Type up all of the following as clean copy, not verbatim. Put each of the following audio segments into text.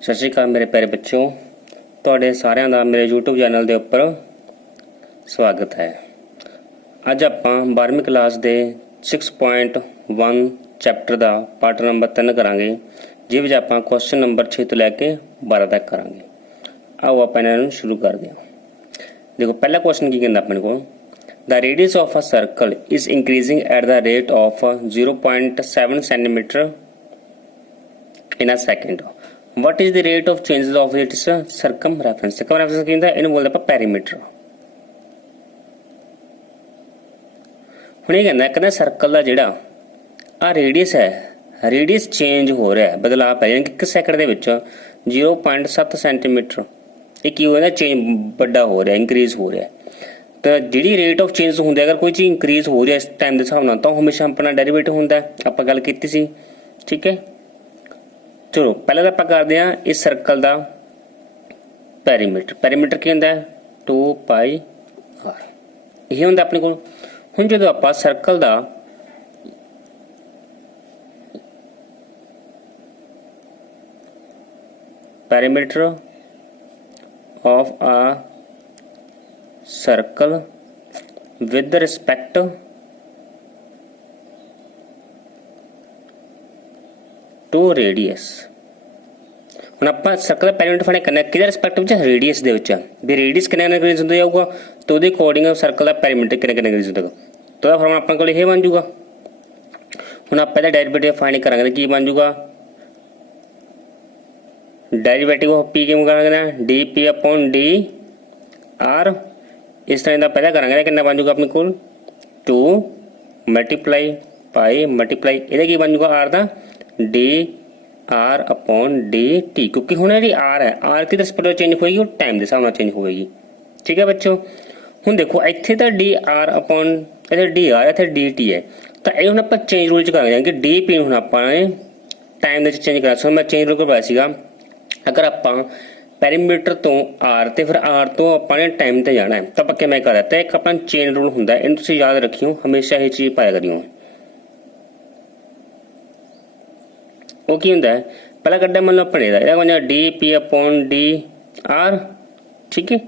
सत श्री अकाल मेरे प्यारे बच्चों, तुहाडे सारिਆਂ ਦਾ ਮੇਰੇ YouTube चैनल ਦੇ ਉੱਪਰ स्वागत है। ਅੱਜ ਆਪਾਂ 12ਵੀਂ ਕਲਾਸ ਦੇ 6.1 ਚੈਪਟਰ ਦਾ ਪਾਰਟ ਨੰਬਰ 3 ਕਰਾਂਗੇ, ਜਿਸ ਵਿੱਚ ਆਪਾਂ ਕੁਐਸਚਨ ਨੰਬਰ 6 ਤੋਂ ਲੈ ਕੇ 12 ਤੱਕ ਕਰਾਂਗੇ। ਆਓ ਆਪਾਂ ਇਹਨਾਂ ਨੂੰ ਸ਼ੁਰੂ ਕਰਦੇ ਹਾਂ। देखो पहला क्वेश्चन की कहता अपने को, the radius of a circle is increasing at the rate of 0.7 centimetre in a second. What is the rate of changes of its circumference. Circumference कहता है, इन्हें बोलते हैं पेरीमीटर। हुण ये कहता सर्कल का जिहड़ा आ रेडियस है, रेडियस चेंज हो रहा है, बदलाव है, यानी कि 1 सैकंड दे विच 0.7 सेंटीमीटर ਇਹ ਕੀ ਹੋ ਰਿਹਾ, ਚੇਂਜ ਵੱਡਾ ਹੋ ਰਿਹਾ, ਇੰਕਰੀਜ਼ ਹੋ ਰਿਹਾ। ਤਾਂ ਜਿਹੜੀ ਰੇਟ ਆਫ ਚੇਂਜ ਹੁੰਦਾ, ਅਗਰ ਕੋਈ ਚੀਜ਼ ਇੰਕਰੀਜ਼ ਹੋ ਰਿਹਾ ਇਸ ਟਾਈਮ ਦੇ ਹਿਸਾਬ ਨਾਲ, ਤਾਂ ਹਮੇਸ਼ਾ ਆਪਣਾ ਡੈਰੀਵੇਟਿਵ ਹੁੰਦਾ, ਆਪਾਂ ਗੱਲ ਕੀਤੀ ਸੀ। ਠੀਕ ਹੈ, ਚਲੋ ਪਹਿਲਾਂ ਤਾਂ ਆਪਾਂ ਕਰਦੇ ਹਾਂ ਇਸ ਸਰਕਲ ਦਾ ਪੈਰੀਮੀਟਰ। ਪੈਰੀਮੀਟਰ ਕੀ ਹੁੰਦਾ, 2πr ਇਹ ਹੁੰਦਾ ਆਪਣੇ ਕੋਲ। ਹੁਣ ਜਦੋਂ ਆਪਾਂ circle the perimeter of a circle with respect to radius। ਹੁਣ ਆਪਾਂ ਸਰਕਲ ਦਾ ਪੈਰੀਮੀਟਰ ਫਾਈਂਡ ਕਰਨਾ ਕਿਹਦੇ ਰਿਸਪੈਕਟ ਵਿੱਚ, ਰੇਡੀਅਸ ਦੇ ਵਿੱਚ। ਵੀ ਰੇਡੀਅਸ ਕਿੰਨਾ ਇੰਕਰੀਜ਼ ਹੁੰਦਾ ਜਾਊਗਾ ਤਾਂ ਉਹਦੇ ਅਕੋਰਡਿੰਗ ਸਰਕਲ ਦਾ ਪੈਰੀਮੀਟਰ ਕਿੰਨਾ ਇੰਕਰੀਜ਼ ਹੁੰਦਾ, ਤਾਂ ਉਹਦਾ ਫਾਰਮੂਲਾ ਆਪਣੇ ਕੋਲ ਇਹ ਬਣ ਜਾਊਗਾ। ਹੁਣ ਆਪਾਂ ਇਹਦਾ ਡੈਰੀਵੇਟਿਵ ਫਾਈਂਡ ਕਰਾਂਗੇ, ਕੀ ਬਣ ਜਾਊਗਾ, डेरिवेटिव ऑफ पी किमें करांगे, D P upon D R. इस तरह का पहला करांगे, कितना बन जाऊगा अपने को 2 मल्टीप्लाई पाई मल्टीप्लाई ये बन जाऊगा आर का D R upon D T. क्योंकि हुण जी आर है, आर की रिस्पेक्ट चेंज होगी, टाइम के हिसाब से चेंज होगी। ठीक है बच्चों, हुण देखो इत्थे तो डी आर अपॉन इत्थे डी आर इत्थे डी टी है, तो ये हुण आपां चेंज रूल च करांगे कि डी पी हुण आपां टाइम दे चेंज करा। सो मैं चेंज रूल करवाया सीगा, अगर आप पैरीमीटर तो आर तो फिर आर तो अपने टाइम ते जाना है, तो आप किवें कर दिता। एक अपना चेन रूल हुंदा है, इहनूं तुसीं याद रखियो, हमेशा ये चीज़ पाया करियो। वो की हुंदा है, पहला कड्डा मान लो अपने दा बन जाएगा D P upon D R. ठीक है,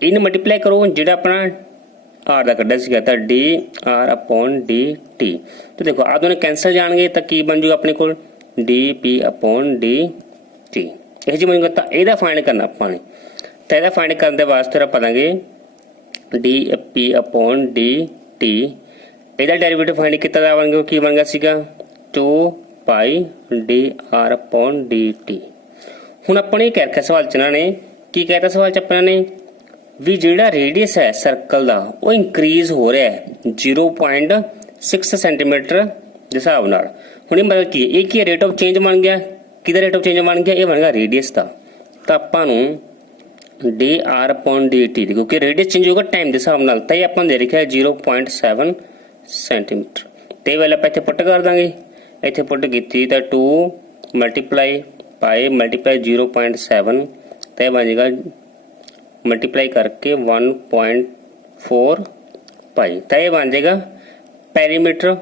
इन मल्टीप्लाई करो जिहड़ा अपना आर का कड्डा सीगा तां D R upon D T. तो देखो आ दोनों कैंसल जाएंगे, तो की बन जूगा अपने को D P upon D T. ਇਹ ਜੀ ਮੈਨੂੰ ਤਾਂ ਇਹਦਾ ਫਾਈਂਡ ਕਰਨਾ ਆਪਾਂ ਨੇ, ਤਾਂ ਇਹਦਾ ਫਾਈਂਡ ਕਰਨ ਦੇ ਵਾਸਤੇ ਆਪਾਂ ਲਾਂਗੇ D P upon D T. ਇਹਦਾ ਡੈਰੀਵੇਟਿਵ ਫਾਈਂਡ ਕੀਤਾ ਦਾ ਬਣ ਗਿਆ, ਕੀ ਬਣ ਗਿਆ ਸੀਗਾ 2 pi D R upon D T. ਹੁਣ ਆਪਾਂ ਨੇ ਕਹਿ ਰੱਖਿਆ ਸਵਾਲ ਚ, ਇਹਨਾਂ ਨੇ ਕੀ ਕਹਿਤਾ ਸਵਾਲ ਚ ਆਪਾਂ ਨੇ, ਵੀ ਜਿਹੜਾ ਰੇਡੀਅਸ ਹੈ ਸਰਕਲ ਦਾ ਉਹ ਇੰਕਰੀਜ਼ ਹੋ ਰਿਹਾ ਹੈ 0.6 ਸੈਂਟੀਮੀਟਰ ਦੇ ਹਿਸਾਬ ਨਾਲ। ਹੁਣ ਇਹ ਮਤਲਬ ਕੀ, ਇਹ ਕੀ ਰੇਟ ਆਫ ਚੇਂਜ ਬਣ ਗਿਆ, किधर रेट ऑफ चेंज बन गया, ये बन गया रेडियस का। तो आपां D R upon D T, क्योंकि रेडियस चेंज होगा टाइम के हिसाब नाल, तो ये आपां दे रखा है 0.7 सेंटीमीटर। तो ये वाला आप इत्थे पुट कर देंगे, इत्थे पुट की तो 2 मल्टीप्लाई पाई मल्टीप्लाई 0.7, तो ये बन जाएगा मल्टीप्लाई करके 1.4 पाई, तो ये बन जाएगा perimeter.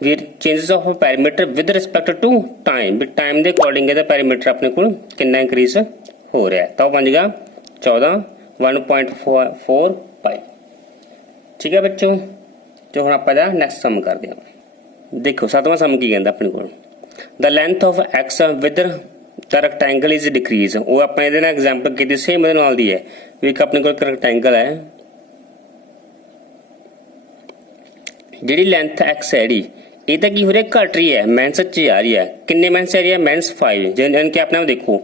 Changes of perimeter with respect to time, भी टाइम के अकॉर्डिंग ਇਹਦਾ ਪੈਰੀਮੀਟਰ ਆਪਣੇ ਕੋਲ ਕਿੰਨਾ ਇੰਕਰੀਜ਼ ਹੋ ਰਿਹਾ ਹੈ, ਤਾਂ ਬਣ ਜਾਏਗਾ 1.4 ਪਾਈ। ਠੀਕ ਹੈ ਬੱਚੋ, ਜੋ ਹੁਣ ਆਪਾਂ ਇਹਦਾ ਨੈਕਸਟ ਸਮ ਕਰਦੇ ਹਾਂ। ਦੇਖੋ ਸੱਤਵਾਂ ਸਮ ਕੀ ਕਹਿੰਦਾ ਆਪਣੇ ਕੋਲ, the length of X with the rectangle is decrease. ਉਹ ਆਪਾਂ ਇਹਦੇ ਨਾਲ ਐਗਜ਼ਾਮਪਲ ਕੀਤੀ ਸੇਮ ਇਹਦੇ ਨਾਲ ਦੀ ਹੈ, ਵੀ ਇੱਕ ਆਪਣੇ ਕੋਲ ਇੱਕ ਰੈਕਟੈਂਗਲ ਹੈ, ਜਿਹੜੀ ਲੈਂਥ ਐਕਸ ਹੈ ਜਿਹੜੀ ਇਹ ਤਾਂ ਕੀ ਹੋ ਰਿਹਾ, ਘਟ ਰਹੀ ਹੈ, ਮਾਈਨਸ ਚ ਜਾ ਰਹੀ ਹੈ। ਕਿੰਨੇ ਮਾਈਨਸ ਆ ਰਹੀ ਹੈ, -5। यानी कि आपने देखो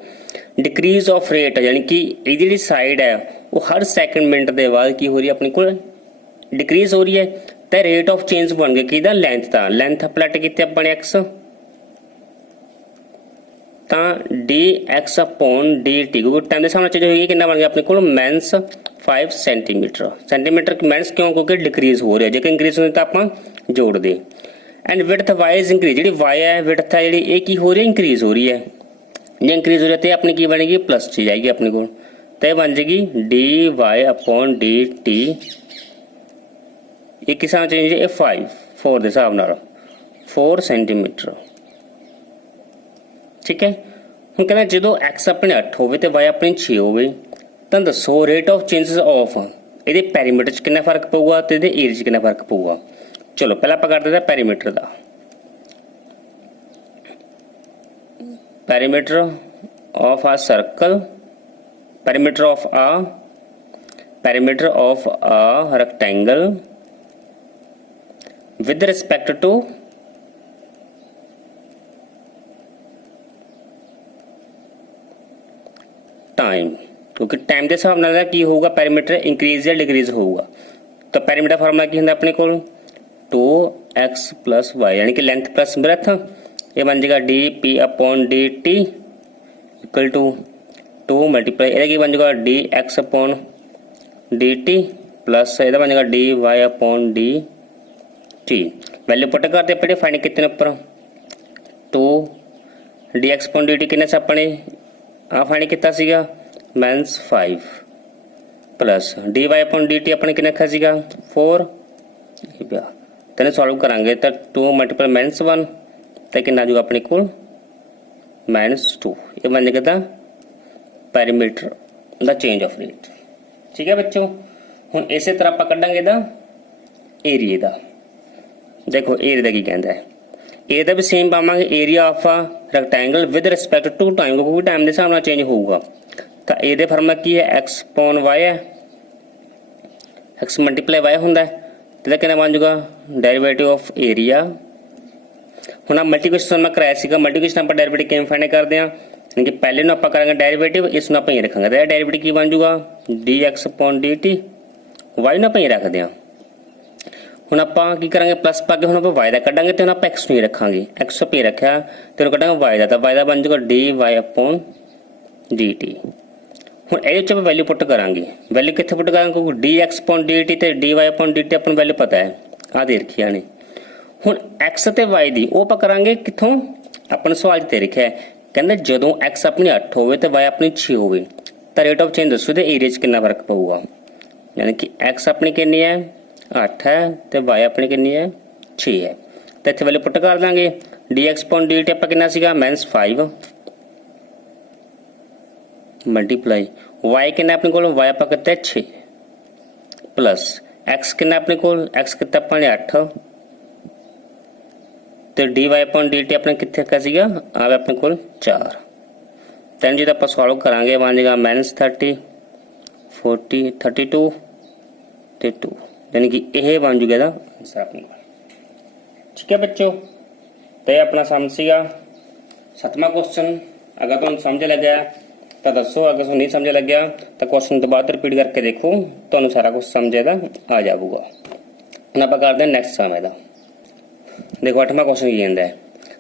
डिक्रीज ऑफ रेट, यानी कि ये ਜਿਹੜੀ ਸਾਈਡ ਹੈ ਉਹ ਹਰ ਸੈਕਿੰਡ ਮਿੰਟ ਦੇ ਬਾਅਦ ਕੀ ਹੋ ਰਹੀ ਹੈ ਆਪਣੇ ਕੋਲ, ਡਿਕਰੀਜ਼ ਹੋ ਰਹੀ ਹੈ। ਤਾਂ ਰੇਟ ਆਫ ਚੇਂਜ ਬਣ ਗਿਆ ਕਿਹਦਾ, ਲੈਂਥ ਦਾ। ਲੈਂਥ ਪਲਟ ਕੀਤੇ ਆਪਾਂ ਨੇ x, ਤਾਂ dx अपॉन dt क्योंकि टाइम के सामने चेंज होगी, कितना बन गया अपने को -5 सेंटीमीटर। सेंटीमीटर माइनस क्यों, क्योंकि डिक्रीज हो रहा है, जेकर इंक्रीज होने तो आप जोड़ दे। And width Y is increase, जी वाई है विड्थ है जी की हो रही है, इंक्रीज हो रही है। जो इंक्रीज हो रही है तो अपनी की बनेगी प्लस च जाएगी अपने को, तो यह बन जाएगी D Y upon D T. ये किस चेंज है, 4 के हिसाब नाल 4 सेंटीमीटर। ठीक है, ਹੁਣ ਕਹਿੰਦਾ ਜਦੋਂ x ਆਪਣੇ 8 ਹੋਵੇ ਤੇ y ਆਪਣੀ 6 ਹੋਵੇ ਤਾਂ ਦੱਸੋ ਰੇਟ ਆਫ ਚੇਂਜਸ ਆਫ ਇਹਦੇ ਪੈਰੀਮੀਟਰ 'ਚ ਕਿੰਨਾ ਫਰਕ ਪਊਗਾ ਤੇ ਇਹਦੇ ਏਰੀਆ 'ਚ ਕਿੰਨਾ ਫਰਕ ਪਊਗਾ। ਚਲੋ ਪਹਿਲਾਂ ਆਪਾਂ ਕਰਦੇ ਹਾਂ ਪੈਰੀਮੀਟਰ ਦਾ। ਪੈਰੀਮੀਟਰ ਆਫ ਆ ਸਰਕਲ, ਪੈਰੀਮੀਟਰ ਆਫ ਆ rectangle with respect to time, क्योंकि टाइम के हिसाब नाल की होगा पैरीमीटर इंक्रीज या डिक्रीज होगा। तो पैरीमीटर फार्मूला की होंगे अपने को 2x प्लस वाई यानी कि लेंथ प्लस ब्रेथ, ये बन जाएगा D P upon D T equal to 2 multiply ये की बन जाएगा D x upon D T plus ये बन जाएगा D Y upon D T. Value put करते पड़े फाइंड कितने उपर 2 डी एक्स अपॉन डी टी कितने से अपने आ फाइंड किया सीगा -5 plus D Y upon D T अपने कितना रखा सीगा 4। तेन सॉल्व करांगे तो 2 मल्टीप्लाई -1 तो कितना आ जाएगा अपने को -2। ये बन जाएगा perimeter the change of rate. ठीक है बच्चों, हुण इस तरह आप कढ़ांगे दा एरिए का। देखो एरिया का की कहता है, एरिया का भी सेम पावांगे area of a rectangle with respect to time, क्योंकि टाइम के हिसाब से चेंज होगा। तो एरिया फार्मूला की है एक्स अपॉन वाई है, एक्स मल्टीप्लाई वाई होंगे तो कहना बन जाएगा डेरिवेटिव ऑफ एरिया। हुण आप मल्टीप्लिकेशन मैं कराया सीगा, मल्टीप्लिकेशन आप डेरिवेटिव किवें फाइंड करते हैं, यानी कि पहले नूं आपां करांगे डेरिवेटिव, इस नूं आपां ही रखांगे तो डेरिवेटिव की बन जाएगा D x upon D T, Y नूं आपां ही रखते हैं। हुण आपां की करांगे प्लस पा के हुण आपां वाई दा कढांगे ते हुण आपां एक्स नूं ही रखांगे, एक्स पे रखा ते हुण कढांगे वाई दा, तो वाई दा बन जाएगा D Y upon D T. हुण इहदे विच आपां वैल्यू पुट करांगे, वैल्यू कित्थे पुट करांगे क्योंकि D x upon D T ते D Y upon D T आपां वैल्यू पता है आ दे रखी ने। हुण एक्स ते वाई दी वो आपां करांगे कित्थों, अपने सवाल ते लिखिआ है कहंदे जदों एक्स अपनी 8 होवे ते वाई अपनी 6 होवे तो रेट ऑफ चेंज दसो ते एरिया च कितना फर्क पऊगा। यानी कि एक्स अपनी कितनी है 8 है तो वाई अपनी कितनी है 6 है, तो इत्थे वैल्यू पुट कर देंगे D x upon D T आपां कितना सीगा -5 मल्टीप्लाई वाई कितना अपने को वाई आपां कितना 6 प्लस एक्स कितना अपने को एक्स कितना अपने 8 तो D Y upon D T अपने कितने रखा सीगा आ अपने को 4। दैन जो आप सॉल्व करांगे बन जाएगा -30 40 32 ते 2, यानी कि यह बन जाएगा आंसर अपने को। ठीक है बच्चों, तो यह अपना समझ सीगा 7वां क्वेश्चन। अगर तुम समझ लग गया तो दसो, अगर तुम नहीं समझ लग गया तो क्वेश्चन दोबारा रिपीट करके देखो, तो सारा कुछ समझेगा आ जाऊगा। हम आप करते हैं नेक्स्ट समय का। देखो 8वां क्वेश्चन की कहता है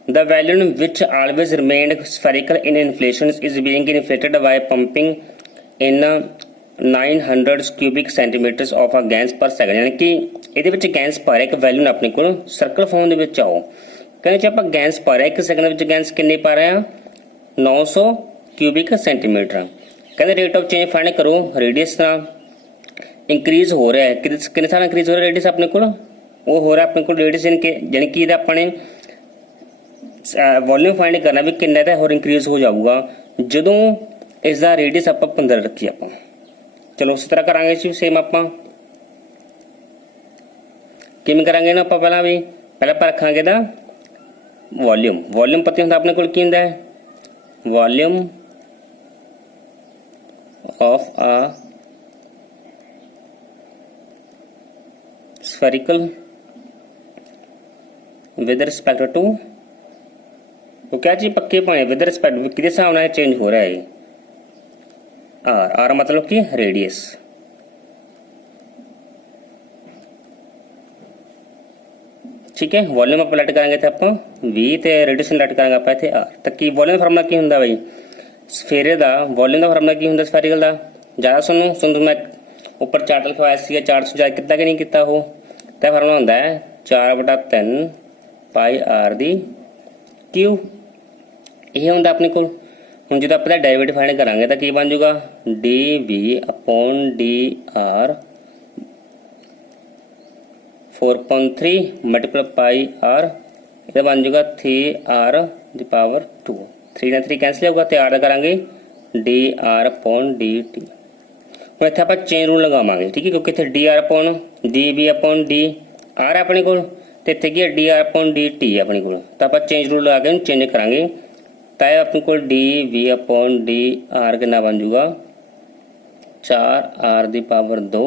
the value which always remained spherical in inflation is being inflated by pumping in 900 cubic centimetres of a gas per second. यानी कि ये गैस पा रहा एक वैल्यू अपने को सर्कल फॉर्म के आओ, कहते आप गैस पा रहे 1 सेकंड गैस किन्नी पा रहे हैं 900 क्यूबिक सेंटीमीटर। कहते रेट ऑफ चेंज फाइंड करो, रेडियस का इंक्रीज हो रहा है कितने साल इंक्रीज हो रहा है रेडियस अपने को, वो हो रहा है अपने को रेडियस यानी कि अपने वॉल्यूम फाइंड करना भी कितना है और इंक्रीज हो जाऊगा जदों इसका रेडियस आप 15 रखिए आप। चलो उस तरह करांगे जी सेम आप किमें करांगे ना, आप पहले आप रखांगे दा वॉल्यूम, वॉल्यूम पता होंगे अपने को की होंदा है volume of a spherical with respect to, वो क्या चीज पक्के पाए विद रिस्पेक्ट किस हिसाब से चेंज हो रहा है आर, आर मतलब कि रेडियस। ठीक है, वॉल्यूम आप लट करेंगे थे आप वी ते रेडियस लट करेंगे आप इतने आर तक की वॉल्यूम फार्मूला की होंगे बई स्फेरे का वॉल्यूम का फार्मूला की होंगे स्फेरिकल का ज़्यादा सुनो मैं ऊपर चार्ट लिखवाया सी चार्ट से ज़्यादा कितना कि नहीं किया वो तो फार्मूला होंगे 4/3 पाई आर दी क्यू। यही होंगे अपने को हम जो आप डेरिवेटिव फाइंड करांगे तो की बन जाऊगा D V upon D R 4.3 multiply pi R, यह बन जाएगा 3r दी पावर 2 3 ਨਾਲ 3 कैंसिल होगा तो आर का करांगे D R upon D t. ਹੁਣ ਇੱਥੇ ਆਪਾਂ ਚੇਨ ਰੂਲ ਲਗਾਵਾਂਗੇ, ਠੀਕ ਹੈ, ਕਿਉਂਕਿ ਇੱਥੇ D R upon D B upon D R ਆਪਣੇ ਕੋਲ ਤੇ ਇੱਥੇ ਕੀ ਹੈ D R upon D T ਆਪਣੇ ਕੋਲ, ਤਾਂ ਆਪਾਂ ਚੇਂਜ ਰੂਲ ਲਗਾ ਕੇ ਇਹਨੂੰ ਚੇਂਜ ਕਰਾਂਗੇ ਤਾਂ ਇਹ ਆਪਣੇ ਕੋਲ D V upon D R ਕਿੰਨਾ ਬਣ ਜਾਊਗਾ 4 आर ਦੀ ਪਾਵਰ 2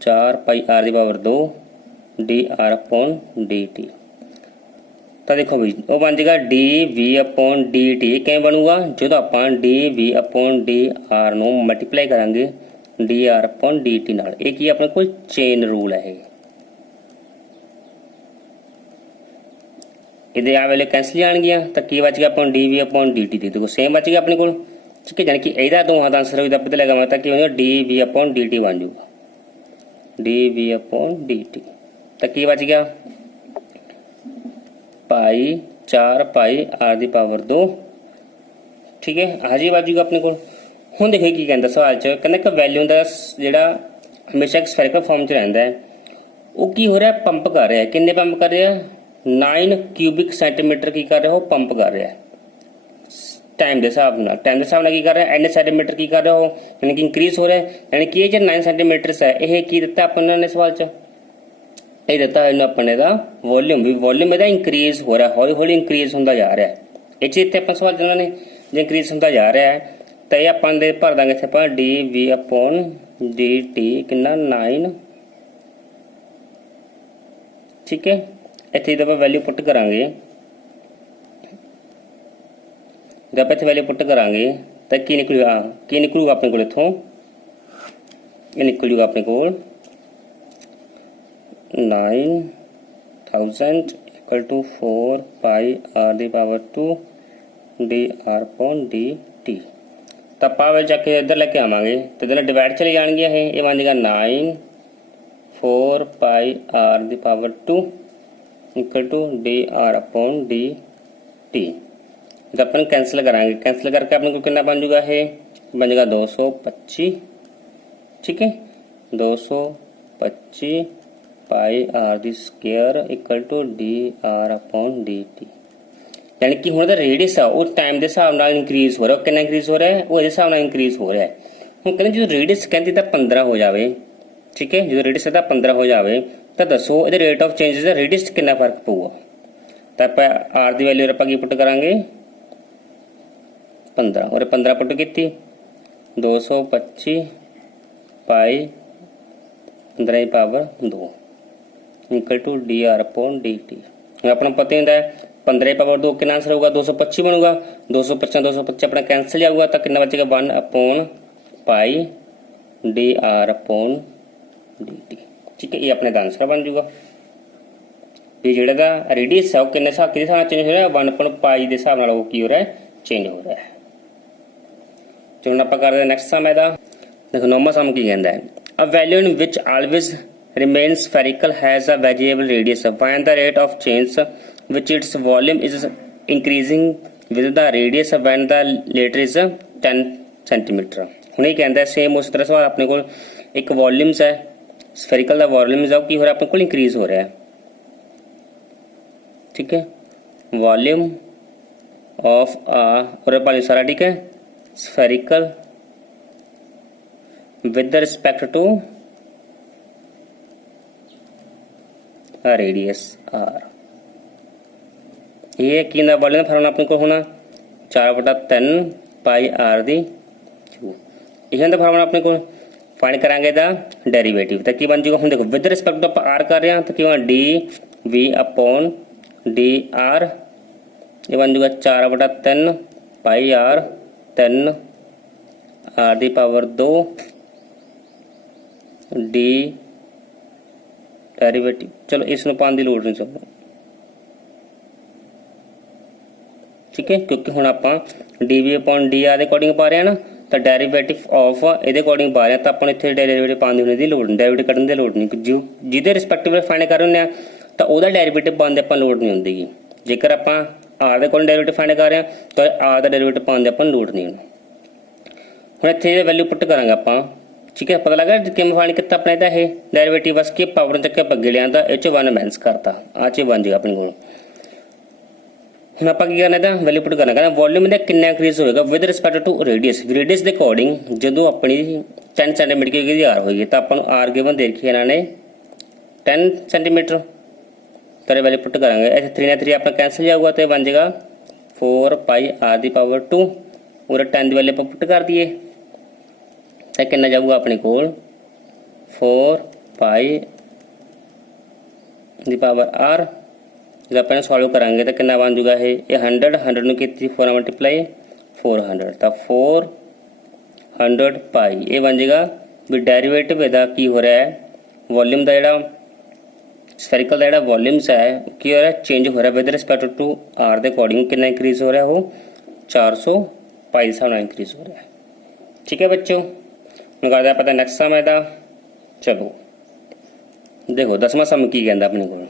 4 पाई आर ਦੀ power 2 D R upon D T. तो देखो भाई वो बन जाएगा D V upon D T किवें बनूगा जो आप D V upon D R नूं मल्टीप्लाई करांगे D R upon D T नाल। ये की अपने कोल चेन रूल है, ये आ वेले कैंसल जाणगियां तो की बच गया अपन D V upon D T. देखो सेम बच गया अपने कोल, ठीक है, यानी कि इहदा दोहां दा आंसर इहदा पता लगावां तां की होगा D V upon D T बन जाऊगा D V upon D T. तो की बच गया पाई 4 पाई आर दी पावर 2, ठीक है, हाजी बाजूगा अपने को। हुण देखिए की कहंदा सवाल च कहंदा कि वैल्यू दा जिहड़ा हमेशा स्फेरिकल फॉर्म च रहिंदा है वो की हो रहा है पंप कर रहा है, किन्ने पंप कर रहा है 9 क्यूबिक सेंटीमीटर की कर रहा है वो पंप कर रहा है टाइम के हिसाब नाल की कर रहा है एन सेंटीमीटर की कर रहा हो यानी कि इंक्रीज हो रहा है, यानी कि ये जो 9 सेंटीमीटर है यह की दिता अपन ने सवाल च ये दिता है अपने का वॉल्यूम भी वॉल्यूम ਇਹਦਾ इंक्रीज हो रहा है हौली हौली इंक्रीज होता जा रहा है। ये चीज अपन सवाल जिन्हों ने जो इंक्रीज होता जा रहा है तो ये अपन दे भर देंगे इतने D V upon D T कितना 9, ठीक है, इतने जब वैल्यू पुट करांगे जब आप इतने वैल्यू पुट करांगे तो की निकलूगा अपने को इतों ये निकल जूगा अपने को 9000 equal to 4 pi R the power 2 D R upon D T. तो पावर जाके इधर लेके आवांगे तो इधर डिवाइड चली जाएंगी ये बन जाएगा 9 4 pi R the power 2 equal to D R upon D T. जब अपन कैंसिल करांगे कैंसिल करके अपने को कितना बन जाएगा ये बन जाएगा 225, ठीक है, 225 pi R the square equal to D R upon D T. यानी कि हुण दा रेडियस है वो टाइम के हिसाब नाल इंक्रीज हो रहा है, कितना इंक्रीज हो रहा है वो इस हिसाब नाल इंक्रीज हो रहा है। हुण कहंदे जो रेडियस कहंदी तां 15 हो जाए, ठीक है, जो रेडियस है 15 हो जाए तो दसो ये रेट ऑफ चेंज दा रेडियस कितना फर्क पऊगा। तो आप आर की वैल्यू आप पुट करांगे 15 और 15 पुट की 225 पाई 15 की power 2 equal to D R upon D T. अपना पता ही होता है 15 पावर 2 कितना आंसर होगा 225 बनूगा, 225 अपना कैंसिल जाऊगा तो कितना बचेगा 1 upon pi D R upon D T, ठीक है, ये अपने का आंसर बन जाऊगा। ये जोड़ा रेडियस है वो किन्ने हिसाब के हिसाब चेंज हो रहा है 1 अपॉन पाई के हिसाब नाल वो की हो रहा है चेंज हो रहा है। जो हम करते हैं नेक्स्ट सम है देखो नॉर्मल सम की कहता है a value in which always remains spherical has a variable radius. Find the rate of change which its volume is increasing with the radius when the later is 10 centimeter. हुण ये कहता है same उस तरह सवाल अपने को एक वॉल्यूम्स है स्फेरिकल का वॉल्यूम्स है की हो रहा है अपने को इंक्रीज हो रहा है, ठीक है, वॉल्यूम ऑफ और पाली सारा, ठीक है, spherical with respect to radius R. ये की वॉल्यूम फार्मूला अपने को होना 4/3 पाई आर दी क्यूब। यही फार्मूला अपने को फाइंड करांगे दा डेरिवेटिव तो की बन जाएगा। हम देखो विद रिस्पेक्ट टू आप आर कर रहे हैं तो की d V upon D r ये बन जाएगा 4/3 पाई आर 3 आर दी पावर 2 डी डेरिवेटिव। चलो इसमें पाने की लोड़ नहीं चलो, ठीक है, क्योंकि हुण आपां D V upon D R के अकॉर्डिंग पा रहे हैं ना तो डेरिवेटिव ऑफ ये अकॉर्डिंग पा रहे हैं तो अपन इतने डेरिवेटिव पाने की लोड़ नहीं, डेरिवेटिव कटने की लोड़ नहीं, जो जिहदे रिस्पेक्टिव फाइंड कर रहे हैं तो वह डेरिवेटिव पाने की अपन लोड़ नहीं होंगी। जेकर आप आर के अकॉर्डिंग डेरिवेटिव फाइंड कर रहे हैं तो आर का डेरिवेटिव पाने की अपन लोड़ नहीं। हुण इत्थे वैल्यू पुट करांगे आपां, ठीक है, पता लगा कि फाइंड किया अपने है डेरिवेटिव बस के पावर चक्के पग्गे लिया ये 1 माइनस करता आ चीज बन जाएगा अपने को। ਹੁਣ ਆਪਾਂ ਕੀ ਕਰਨਾ ਇਹਦਾ ਵੈਲਿਊ ਪੁੱਟ ਕਰਨਾ, ਕਹਿੰਦਾ ਵੋਲਿਊਮ ਦਾ ਕਿੰਨਾ ਇੰਕਰੀਜ਼ ਹੋਏਗਾ with respect to radius. Radius ਦੇ ਅਕੋਰਡਿੰਗ ਜਦੋਂ ਆਪਣੀ 10 ਸੈਂਟੀਮੀਟਰ ਦੀ ਆਰ ਹੋਈ ਤਾਂ ਆਪਾਂ ਨੂੰ ਆਰ ਗਿਵਨ ਦੇ ਰੱਖੀ ਇਹਨਾਂ ਨੇ 10 ਸੈਂਟੀਮੀਟਰ। ਤਾਂ ਵੈਲਿਊ ਪੁੱਟ ਕਰਾਂਗੇ, ਇੱਥੇ 3 ਨਾਲ 3 ਆਪਣਾ ਕੈਂਸਲ ਜਾਊਗਾ ਤੇ ਬਣ ਜਾਏਗਾ 4 ਪਾਈ ਆਰ ਦੀ ਪਾਵਰ 2। ਉਰੇ 10 ਦੀ ਵੈਲਿਊ ਆਪਾਂ ਪੁੱਟ ਕਰ ਦਈਏ ਤਾਂ ਕਿੰਨਾ ਜਾਊਗਾ ਆਪਣੇ ਕੋਲ 4 ਪਾਈ ਦੀ ਪਾਵਰ ਆਰ। जब अपने सॉल्व करांगे तो कितना बन जूगा है ये 100 ਨੂੰ ਕੀਤੀ 4 ਮਲਟੀਪਲਾਈ 400 ਤਾਂ 400 ਪਾਈ ਇਹ ਬਣ ਜਾਏਗਾ ਵੀ ਡੈਰੀਵੇਟਿਵ ਇਹਦਾ ਕੀ ਹੋ ਰਿਹਾ ਹੈ ਵੋਲਿਊਮ ਦਾ ਜਿਹੜਾ ਸਫੈਰਿਕਲ ਦਾ ਜਿਹੜਾ ਵੋਲਿਊਮਸ ਹੈ ਕੀ ਹੋ ਰਿਹਾ ਚੇਂਜ ਹੋ ਰਿਹਾ ਵਿਦ ਰਿਸਪੈਕਟ ਟੂ ਆਰ ਦੇ ਅਕੋਰਡਿੰਗ ਕਿੰਨਾ ਇੰਕਰੀਜ਼ ਹੋ ਰਿਹਾ ਉਹ 400 ਪਾਈ ਦੇ ਹਿਸਾਬ ਨਾਲ ਇੰਕਰੀਜ਼ ਹੋ ਰਿਹਾ। ਠੀਕ ਹੈ ਬੱਚੋ, ਹੁਣ ਕਰਦਾ ਪਤਾ ਨੈਕਸਟ ਸਮ ਇਹਦਾ। ਚਲੋ ਦੇਖੋ 10ਵਾਂ ਸਮ ਕੀ ਕਹਿੰਦਾ ਆਪਣੇ ਕੋਲ,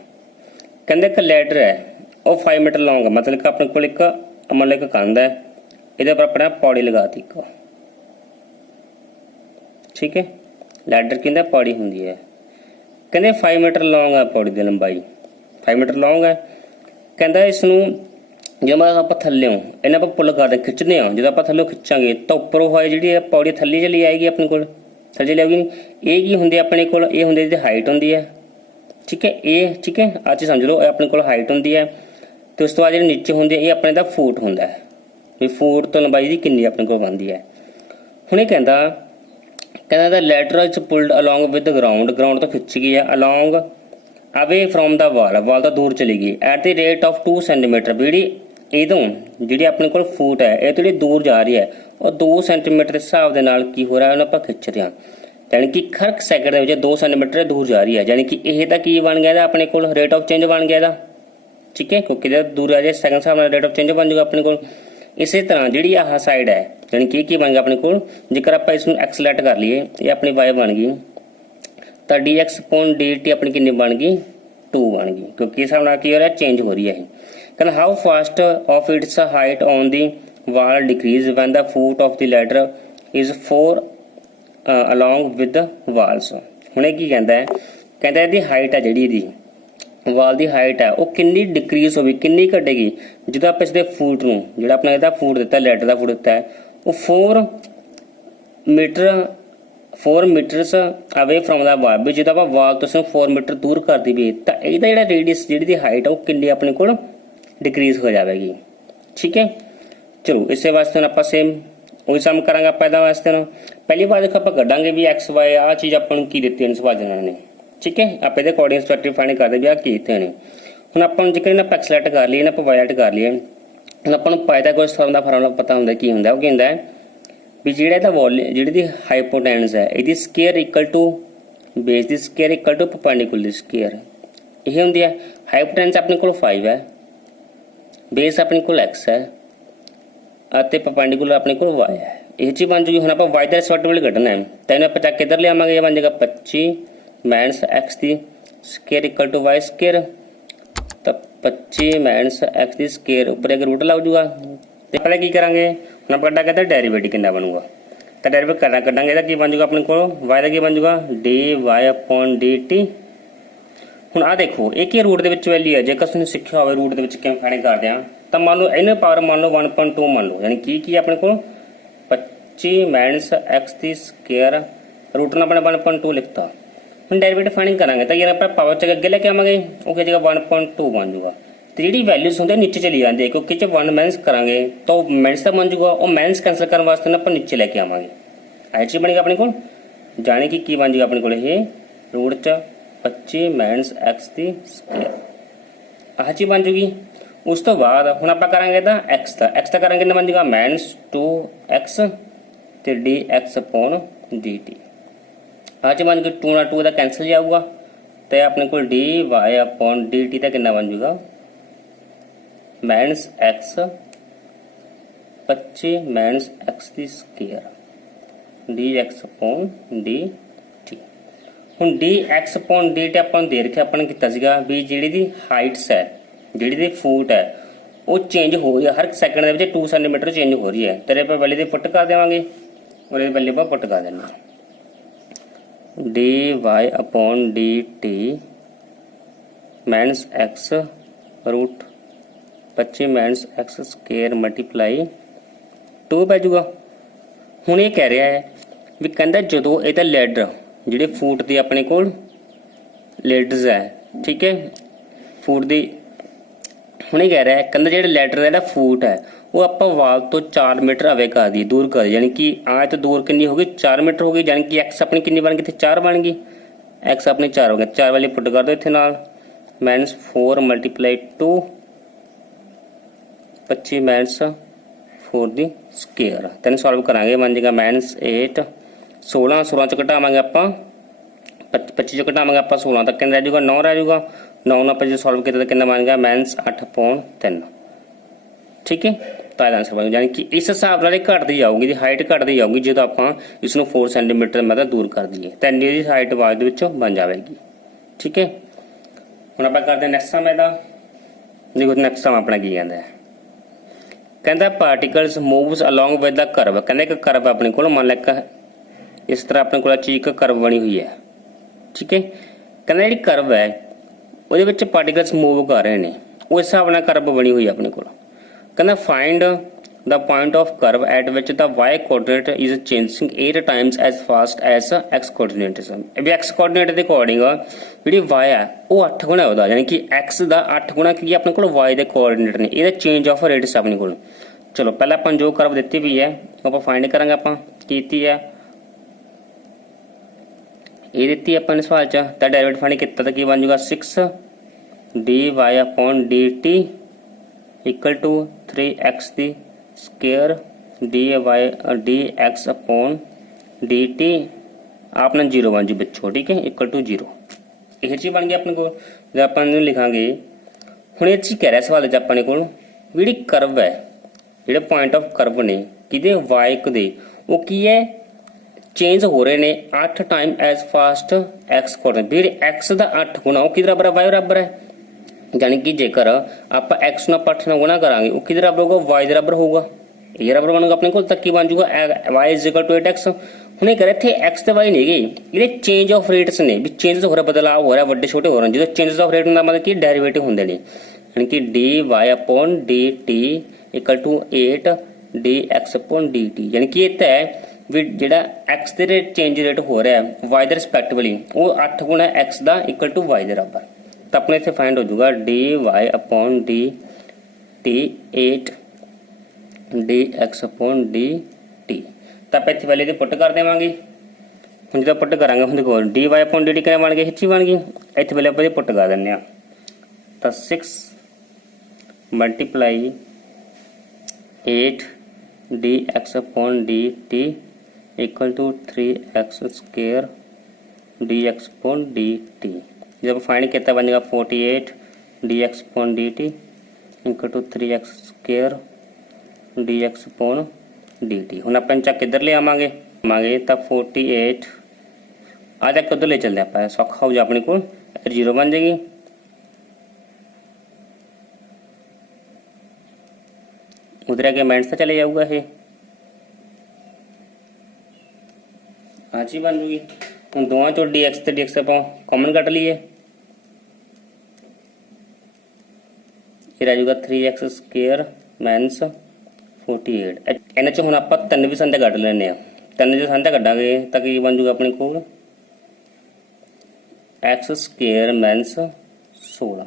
ਕਹਿੰਦੇ ਇੱਕ ਲੈਡਰ ਹੈ ਉਹ 5 ਮੀਟਰ ਲੌਂਗ ਹੈ, मतलब कि अपने को एक मतलब एक कंध है ਇਹਦੇ ਉੱਪਰ ਆਪਣਾ ਪੌੜੀ ਲਗਾਤੀ ਇੱਕ। ਠੀਕ ਹੈ, ਲੈਡਰ ਕਹਿੰਦਾ ਪੌੜੀ ਹੁੰਦੀ ਹੈ, ਕਹਿੰਦੇ 5 ਮੀਟਰ ਲੌਂਗ ਹੈ ਪੌੜੀ ਦੀ ਲੰਬਾਈ 5 ਮੀਟਰ ਲੌਂਗ ਹੈ। ਕਹਿੰਦਾ ਇਸ ਨੂੰ ਜਦੋਂ ਆਪਾਂ ਥੱਲਿਓਂ ਇਹਨਾਂ ਆਪਾਂ ਪੁੱਲ ਕਰਦੇ ਖਿੱਚਦੇ ਹਾਂ, ਜਦੋਂ ਆਪਾਂ ਥੱਲੋਂ ਖਿੱਚਾਂਗੇ ਤਾਂ ਉੱਪਰੋਂ ਹੋਏ ਜਿਹੜੀ ਪੌੜੀ ਥੱਲੇ ਚਲੀ ਆਏਗੀ ਆਪਣੇ ਕੋਲ, ਥੱਲੇ ਚਲੀ ਆਊਗੀ। ਇਹ ਕੀ ਹੁੰਦੀ ਆਪਣੇ ਕੋਲ, ਇਹ ਹੁੰਦੀ ਜਿਹਦੀ ਹਾਈਟ ਹੁੰਦੀ ਹੈ। ठीक है ये ठीक है आज समझ लो अपने को हाइट होंगी है तो उस तो बाद जो नीचे होंगे ये अपने का फुट होंगे भी फुट तो लंबाई की किन्नी अपने को बनती है। हुणे कहता ladder is pulled along with ground, ground तो खिंच गई है अलॉन्ग अवे फ्रॉम द वाल, वाल तो दूर चली गई eight the rate of 2 centimetre. भी इधों जी अपने को फुट है ये थोड़ी दूर जा रही है और 2 सेंटीमीटर के हिसाब के नाल की हो रहा है आप खिंच रहे हैं, यानी कि हर सैकंड के 2 सेंटीमीटर दूर जा रही है, यानी कि यह तो की बन गया अपने को रेट ऑफ चेंज बन गया। ठीक है, क्योंकि दूर आ जाए सैकंड हिसाब रेट ऑफ चेंज बन जाएगा अपने को। इस तरह जी आह साइड है यानी कि बन गया अपने को, जेकर आप इसमें एक्सलैट कर लीए ये अपनी वाई बन गई तो d x upon D T अपनी कितनी बन गई 2 बन गई, क्योंकि इस हिसाब की हो रहा है चेंज हो रही है। कहना how fast of its height on the wall decreases when the foot of the ladder is 4 along with walls. हुणे की कहता है, कहता है हाइट है जी वाल की हाइट है वो कितनी डिक्रीज होगी कितनी घटेगी जो आप इसके फुट में जो अपना इसका फुट दिता लैटर का फुट दिता है वो 4 मीटरस अवे फ्रॉम द वाल भी जो आप वाल तो 4 मीटर दूर कर दी तो यदा जो रेडियस जी हाइट है वो कितनी अपने को डिक्रीज हो जाएगी। ठीक है, चलो इस वास्ते आप सेम वही सम करांगे आप वास्ते ना। पहली बार देखो आप कढ़ांगे भी एक्स वाई आ चीज़ अपन की दी सवाल ने। ठीक है, आप ये अकॉर्डिंग स्ट्रक्चर फाइंड करते भी आ की दिते ने। हम आप जिक्र आप एक्सलैट कर लिए आप वाईलैट कर लिए हम अपन पाया कुछ फॉर्म का फार्मूला पता होंगे की होंगे वो कहता है भी जो वॉल्यूम जी हाइपोटेनस है ये स्केयर इक्वल टू बेस की square equal to perpendicular square यही होंगी है। हाइपोटेनस अपने को 5 है, बेस अपने को एक्स है परपेंडिकुलर अपने को वाई है, ये चीज बन जूगी। हम आप वाई का रिस्पेक्टिव कढ़ना है तो इन्हें आप चक इधर ले आवेंगे, ये बन जाएगा 25 माइनस एक्स की square equal to Y square तो 25 माइनस एक्स की स्केयर ऊपर एक रूट लग जूगा। तो पहले की करेंगे हम आप कटा कहते डेरीवेटिव कितना बनूगा तो डेरीवेटिव करना कटांगे इसका की बन जूगा अपने को वाई का की बन जूगा d Y upon D t. ਹੁਣ ਆ ਦੇਖੋ ਇਹ ਕੀ रूट ਦੇ ਵਿੱਚ वैल्यू है, जेकर तुसीं सिक्ख्या होवे रूट ਦੇ ਵਿੱਚ ਕਿਵੇਂ फाइंड करते हैं तो मान लो इन्हें पावर मान लो 1.2 मान लो यानी की अपने को 25 माइनस एक्स की स्केयर रूट ने अपने 1.2 लिखता। हम डेरिवेटिव फाइंडिंग करेंगे तो ये पावर च अगे लेके आवेंगे वो क्या जगह 1.2 बन जूगा। तो जी वैल्यूज होंगे नीचे चली जाती है क्योंकि जब 1 माइनस करेंगे तो माइनस का बन जूगा और माइनस कैंसल करने वास्ते ना नीचे लेके आवेंगे आई चीज बनेगा अपने को जाने की बन जूगा अपने को रूट च 25 माइनस एक्स की स्केयर आह चीज बन जूगी। उस तो बाद हम आप करेंगे तो एक्स का करेंगे बन जाएगा माइनस 2x तो d x upon D t आह चीज बन गई 2 ना 2 का कैंसल जाऊगा तो अपने को d Y upon D t का कितना बन जाएगा माइनस एक्स 25 माइनस एक्स की square D x upon D t. ਹੁਣ d x upon D t अपन दे रखे अपन किया भी जी हाइट्स है जी फुट है वो चेंज हो रही है हर सैकंड 2 सेंटीमीटर चेंज हो रही है। तेरे पर वैल्यू पुट कर देवांगे और ये वैल्यू पर पुट कर देना D Y upon D T minus X root 25 minus X square multiply 2 पै जूगा। हुण ये कह रहा है भी कहता जो ये लैडर जिहड़े फूट की अपने कोल लेडर्स है, ठीक है, फूट की हुणे कह रहा है कहता जो लैडर का फूट है वो आप वाल तो 4 मीटर अवे कर दी, दूर कर दी, यानी कि आए तो दूर कितनी होगी 4 मीटर होगी, यानी कि एक्स अपनी कितनी बन गई इतने 4 बन गई, एक्स अपनी 4 हो गया, 4 वाली पुट कर दो इतने नाल माइनस 4 मल्टीप्लाई 2 25 माइनस 4 दी स्केयर। तेन सॉल्व करांगे बन जाएगा माइनस 8 16 16 च घटावांगे आप 25 च घटावांगे आप 16 तक कितना रह जाऊगा 9 रह जाऊगा, 9 ना जो सॉल्व किया तो कितना बन गया माइनस 8/3, ठीक है। तो यह आंसर बन, यानी कि इस हिसाब से घटती जाऊगी, हाइट घटती जाऊगी जो आप इसको 4 सेंटीमीटर मतलब दूर कर दिए तो इन्नी की हाइट आवाज बन जाएगी, ठीक है। हम आप करते हैं नैक्सट सम इसका, देखो नैक्सट सम अपना की कहता है, कहता particles moves along with the curve, कहते एक कर्व अपने को मान लो इस तरह अपने को चीज एक कर्व बनी हुई है, ठीक है। कहता जी कर्व है वो पार्टिकल्स मूव कर रहे हैं, उस हिसाब से कर्व बनी हुई है अपने को। कहना find the point of curve at which the Y coordinate is changing 8 times as fast as X coordinate. भी एक्स कोऑर्डिनेट के अकॉर्डिंग जी वाई है वो 8 गुणा है, यानी कि एक्स का 8 गुणा की अपने को वाई के कोऑर्डिनेट ने, ये चेंज ऑफ रेट्स अपने को। चलो पहले अपन जो कर्व दी हुई है वो आप फाइंड करांगे, आप की है ये दी अपन सवाल च, डेरिवेटिव फाइंड किया तो की बन जाएगा 6 dy upon dt equal to 3x दी square D x upon D T आपने 0 बन जी बच्चों, ठीक है, इक्वल टू 0। यह चीज बन गई अपने को। जब अपन लिखांगे हूँ ये चीज कह रहा सवाल च अपने को जी कर्व है जो पॉइंट ऑफ कर्व ने कि वाई दे वो की है चेंज हो रहे ने 8 time as fast X coordinate, भी एक्स का 8 गुणा वो कि बराबर है वाई बराबर है, यानी कि जेकर आप एक्स ना 8 ना गुणा करांगे वो कि बराबर होगा वाई बराबर होगा, ये बराबर बनूगा अपने को तक की बन जाऊगा y is equal to 8x। हमने कह रहे थे एक्स तो वाई नहीं गई, ये चेंज ऑफ रेट्स ने भी चेंज हो रहा बदलाव हो रहा है, बड़े छोटे हो रहे हैं, जो चेंजेस ऑफ रेट का मतलब कि डेरिवेटिव होंगे ने, यानी कि D Y upon D T equal to 8 D x upon D T, यानी कि ये है भी जो एक्स के रेट चेंज रेट हो रहा है वाई के रिस्पैक्टिवली वो 8 गुणा एक्स का इक्वल टू वाई के बराबर। तो अपने इतने फाइंड हो जाएगा D Y upon D T 8 D x upon D T. तो आप इतने वाले पुट कर देवे, हम जो पुट करा हम देखो D Y upon D T क्या बन गई हिची बन गई, इतने वाले आप पुट कर दें तो 6 multiply 8 D x upon D T equal to 3x square D x upon D T. जब फाइंड किया बन जाएगा 48 D x upon D T equal to 3x square D x upon D T. हम अपन चक किधर ले आवांगे तो 48 आ जाके उधर ले चलते आप सौखा हो जाए अपने को 0 बन जाएगी, उधर आगे माइनस से चले जाऊगा ये हाँ जी बन जूगी। हम दोवां चो डी एक्स डी एक्स आप कॉमन कट लीए, ये रह जाऊगा 3x स्केयर माइनस 48। इन्हें चो हम आप 3 भी संख्या कट लेने, 3 जो संख्या कटांगे तो ये बन जूगा अपने को x स्केयर माइनस 16।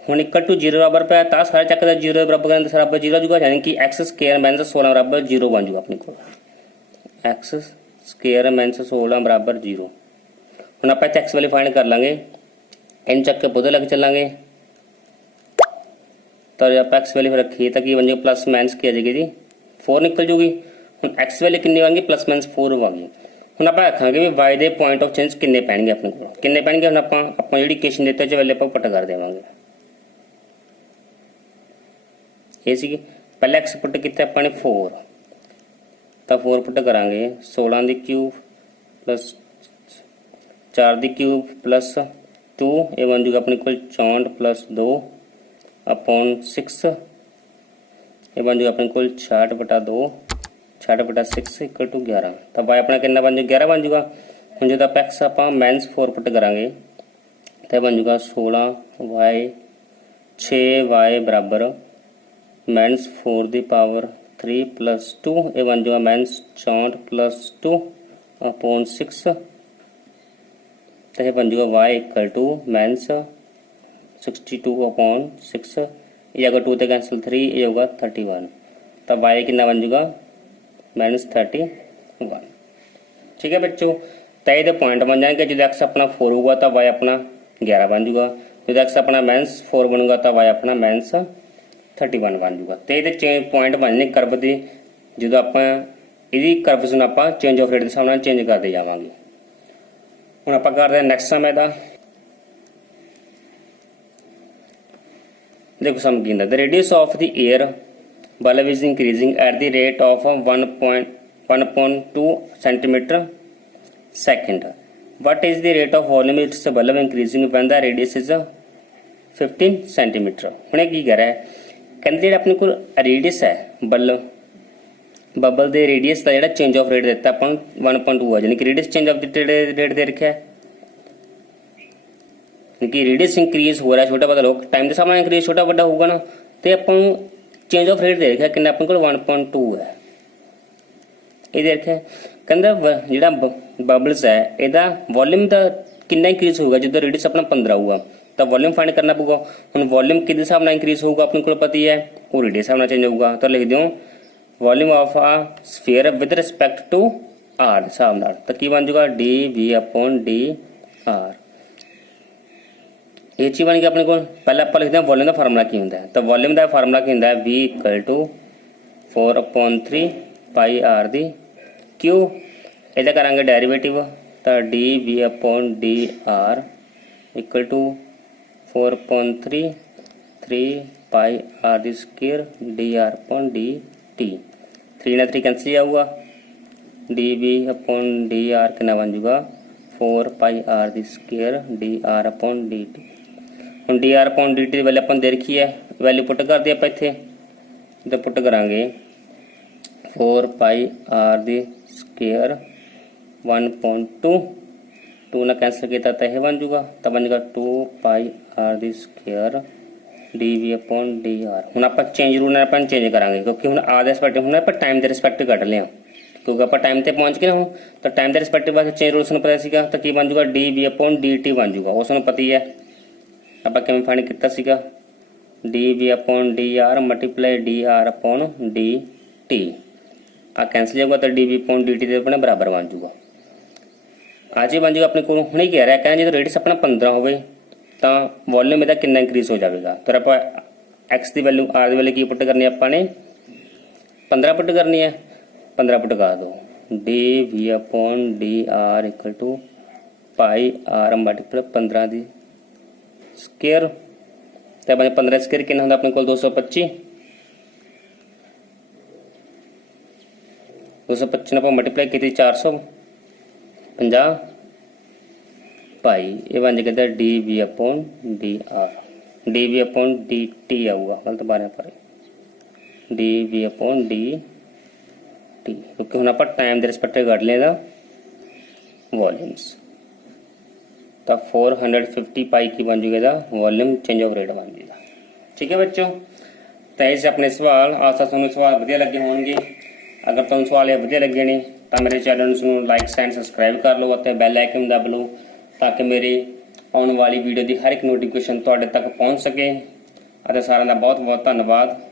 हम इक्वल टू 0 बराबर पे तो सारे चक्कर 0 बराबर करें तो बराबर 0 जूगा, यानी कि x स्केयर माइनस 16 बराबर 0 बन जूगा अपने को, x स्केयर माइनस 16 बराबर 0। हम आप एक्स वाली फाइंड कर लांगे, इन चक के पौधे लग चलेंगे तो आप एक्स वैल्यू रखिए ताकि बन जाएगी प्लस माइनस की आ जाएगी जी 4 निकल जूगी। हम एक्स वैल्यू कितनी आएगी प्लस माइनस 4 आएगी। हम आप रखांगे भी वाई के पॉइंट ऑफ चेंज किन्ने पैणगे अपने को किन्ने पैणगे, हम आप जी इक्वेशन देते जो वैल्यू आप पुट कर देवांगे। ये सी पहले एक्स पुट किया अपने 4 तो 4 पुट करांगे 16 की क्यूब प्लस 4 की क्यूब प्लस 2 ये बन जूगा अपने को 64 प्लस 2 अपॉन 6 ये बन जूगा अपने को 66/2 66/6 इक्वल टू 11। तो वाई अपना कितना बन जूगा 11 बन जूगा। हम जो आप एक्स आप माइनस 4 पुट करांगे तो बन जूगा 16 वाई 6 वाई बराबर -4 + 2 ये बन जाएगा -64 + 2 अपॉन 6 तो ये बन जाएगा y = -62 अपॉन 6 ये अगर 2 से कैंसिल 3 ये होगा 31 तब y कितना बन जाएगा -31। ठीक है बच्चों, तो ये पॉइंट बन जाएंगे। जो x अपना 4 होगा तो y अपना 11 बन जाएगा, जो x अपना -4 बनूगा तो y अपना -31 बन जाएगा। तो ये चेंज पॉइंट बनने करव के जो आप करवस आप चेंज ऑफ रेट के हिसाब से चेंज करते जावांगे। हुण आप करते हैं नैक्सट सम का। देखो सम की the radius of the air bulb is increasing at the rate of 1.2 centimetre second. What is the rate of volume it's bulb increasing when the radius is 15 centimetre. हुणे की कह रहा है, कहते जो अपने को रेडियस है बबल के रेडियस का जो चेंज ऑफ रेट दिता अपन 1.2 है, यानी कि रेडियस चेंज ऑफ रेट दे रखा है कि रेडियस इंक्रीज हो रहा है छोटा बड़ा लोग टाइम के हिसाब से इंक्रीज छोटा बड़ा होगा ना, तो अपन चेंज ऑफ रेट दे रखा कि अपन को 1.2 है ये दे रखा है। कहता जो बबल्स है यदा वॉल्यूम का कितना इंक्रीज होगा जो रेडियस अपना 15 होगा तो वॉल्यूम फाइंड करना पड़ेगा। हम वॉल्यूम कि हिसाब से इंक्रीज होगा अपने को पता ही है, वो रेडियस हिसाब से चेंज होगा। तो लिख दो volume of a sphere with respect to R हिसाब न, तो की बन जाएगा dV/dr। ये चीज बन गई अपने को। पहले आप लिखते हैं वॉल्यूम का फार्मूला की होता है, तो वॉल्यूम का फार्मूला की होता है V = 4/3 πr/Q। इहदा करांगे डेरिवेटिव तो dV/dr = 4/3 πr² dr/dt। 3 ना 3 कैंसिल जाऊगा, dV/dr कितना बन जाएगा 4 πr² dr/dt। हम dr/dt की वैल्यू अपन दे रखी है, वैल्यू पुट कर दी आप इत्थे तो पुट करांगे 4 πr² 1.2 2 ना कैंसिल किया तो यह बन जाएगा, तो बन जाएगा 2 πr² dV/dr। हम आप चेंज रूल अपन चेंज करांगे क्योंकि हम आर के रिस्पेक्ट हम टाइम के रिस्पेक्ट कट लिया, क्योंकि आप टाइम से पहुँच गए हो तो टाइम के रिस्पेक्ट वास्ते चेंज रूल पता सीगा तो की बन जाएगा dV/dt बन जाएगा, वो सूँ पता ही है। आप किमें फाइंड किया सीगा dV/dr मल्टीप्लाई dr/dt आ कैंसिल जाऊगा तो dV/dt के अपने बराबर बन जाऊगा। आज ही बन जाएगा अपने को नहीं कह रहा है, कहना जो रेडियस अपना 15 हो तो वॉल्यूम यदा कितना इंक्रीज हो जाएगा। तो आप एक्स की वैल्यू आर की वैल्यू की पुट करनी अपने 15 पुट करनी है, 15 पुट कर दो dV/dr = πr मल्टीप्लाई 15 दी स्केयर। तो 15 स्केयर कितना होता अपने को 225 225 ने मल्टीप्लाई की 450 पाई ये बन जाएगा dV/dr dV/dt आऊगा, गलत बारे पर dV/dt क्योंकि हम आप टाइम के रिस्पेक्ट कर लेगा वॉल्यूम्स। तो 450 पाई की बन जाएगा वॉल्यूम चेंज ऑफ रेट बन जाएगा। ठीक है बच्चों, तो इस अपने सवाल आशा तुहानू सवाल वधिया लगे होंगे। अगर तुहानू सवाल वधिया लगे ने तो मेरे चैनल को लाइक एंड सबसक्राइब कर लो और बैल आइकन दब लो ताकि मेरी आने वाली वीडियो की हर एक नोटिफिकेशन तुहाडे तक पहुँच सके। सारा का बहुत बहुत धन्यवाद।